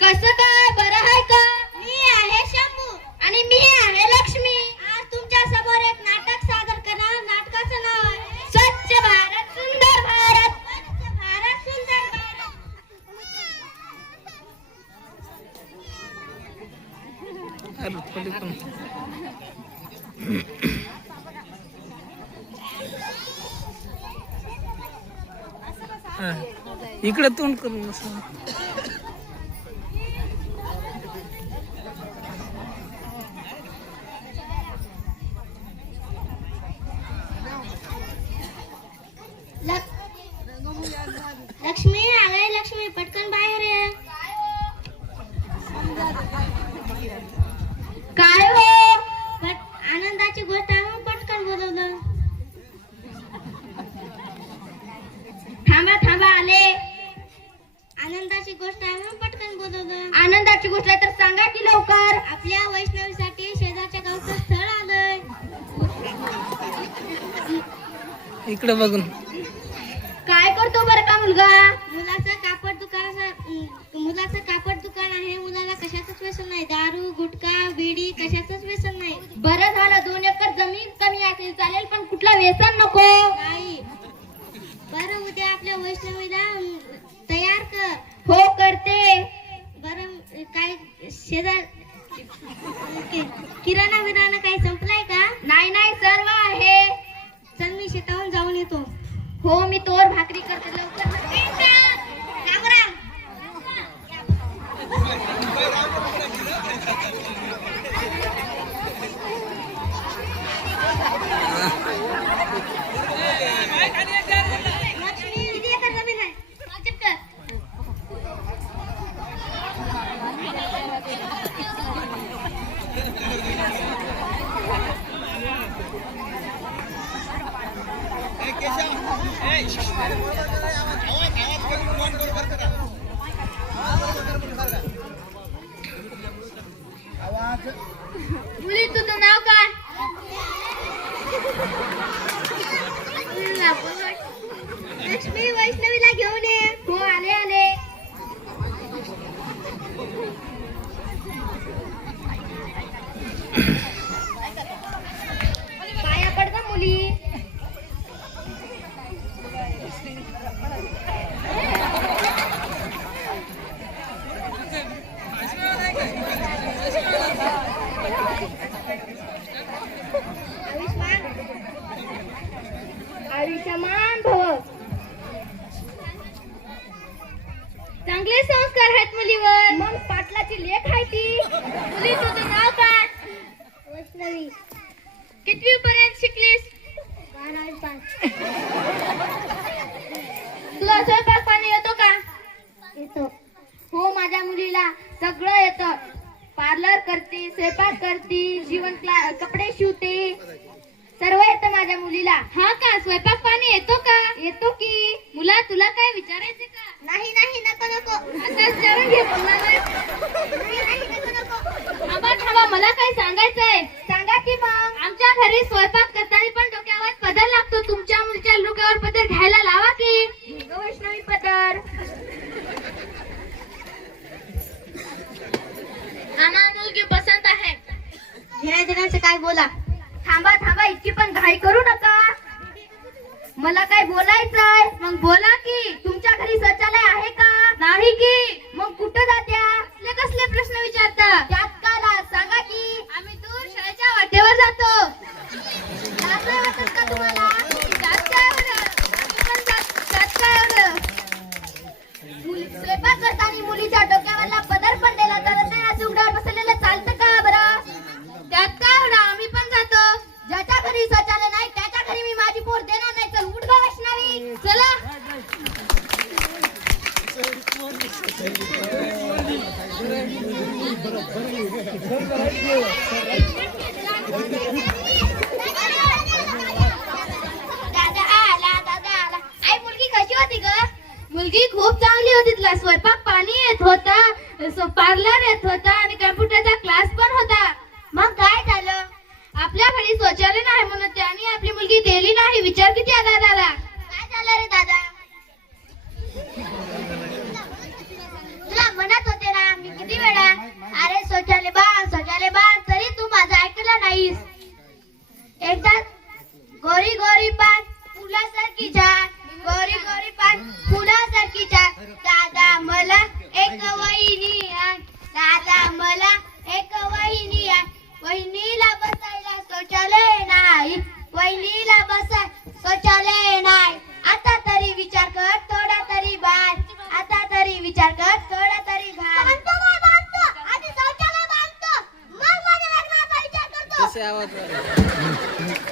कसं काय, बरं आहे का? मी आहे शंभू आणि मी आहे लक्ष्मी. आज तुमच्या समोर एक नाटक सादर करणार. नाटकाचं नाव आहे स्वच्छ भारत सुंदर भारत. स्वच्छ भारत सुंदर भारत. इकडे तोंड करून बसा. लक्ष्मी आले. लक्ष्मी पटकन बाहेर ये. काय हो? आनंदाची गोष्ट आहे म्हणून पटकन बोलवलं. थांबा थांबा, आले. आनंदाची गोष्ट आहे म्हणून पटकन बोलवलं. आनंदाची गोष्ट आहे तर सांगा की लवकर. आपल्या वैष्णवीसाठी शेजारच्या गावचं स्थळ आलंय. इकडे बघून. काय करतो बरं का मुलगा? मुलाचं कापड दुकान आहे. मुलाला कशाचंच व्यसन नाही. दारू, गुटखा, बिडी कशाचंच व्यसन नाही. बरं झालं, 2 एकर जमीन कमी असेल चालेल, पण कुठला व्यसन नको. नाही. बरं उद्या आपल्या वैष्णवीला तयार कर. हो, करते. बरं काय शेजार किराणा विराणा काही संपलाय का? नाही नाही, सर्व आहे. चल मी शेतावरून जाऊन येतो. हो, मी तोर भाकरी करते लवकर. राम राम. लक्ष्मी किती एकर जमीन आहे? वाचप कर. मुली, तुझं नाव काय? लक्ष्मी वैष्णवीला घेऊन ये. हो, आले आले. पाया पडता मुली. आयुष्यमान भव. चांगले संस्कार आहेत मुलीवर. मग पाटलाची लेख आहे ती. मुली, तुझं नाव काय? वैष्णवी. कितवी पर्यंत शिकलीस? 12वी पास. तुला स्वयंपाक पाणी येतो का? येतो. हो, माझ्या मुलीला सगळं येतं. पार्लर करते, स्वयंपाक करते, कपडे शिवते, सर्व येतं माझ्या मुलीला. हा का? स्वयंपाक पाणी येतो का? येतो की. मुला, तुला काय विचारायचे का? नाही नाही नको नको. असं विचारून घे. बोलणार नाही. नाही नाही नको नको. थांबा थांबा, मला काय सांगायचंय. सांगा की मग. आमच्या घरी स्वयंपाक करताना पण डोक्यावर पदर लागतो. तुमच्या मुलीच्या डोक्यावर पदर घ्यायला लावा की. वैष्णवी पदर. आम्हाला मुलगी पसंत आहे. घेण्या देण्याचं काय बोला. थांबा थांबा, इतकी पण घाई करू नका. मला काय बोलायचंय. मग बोला की. तुमच्या घरी शौचालय आहे का? नाही की. मग कुठं जात्या? कसले प्रश्न विचारता? त्यात काला सांगा की. आम्ही दूर शाळेच्या वाटेवर जातो. लाज नाही वाटत का तुम्हाला? जात काय एवढं? आम्ही पण जात काय एवढं? स्वयंपाक करताना मुलीच्या डोक्यावरला पदर पडलेला तर नाही, असं उघड्यावर बसलेलं चालतं का बरं? त्यात काय एवढं? आम्ही पण जातो. ज्याच्या घरी शौचालय नाही त्याच्या घरी मी माझी पोर देणार नाही. चल उठ गं वैष्णवी, चला. दादा आला, दादा आला. आई, मुलगी कशी होती ग? मुलगी खूप चांगली होती. तिला स्वयंपाक पाणी येत होता, पार्लर येत होता आणि कम्प्युटरचा क्लास पण होता. मग काय झालं? आपल्या घरी शौचालय नाही म्हणून त्याने आपली मुलगी दिली नाही. विचार किती या दादाला. काय झालं रे दादा? तुला म्हणत होते ना मी आवाज आला.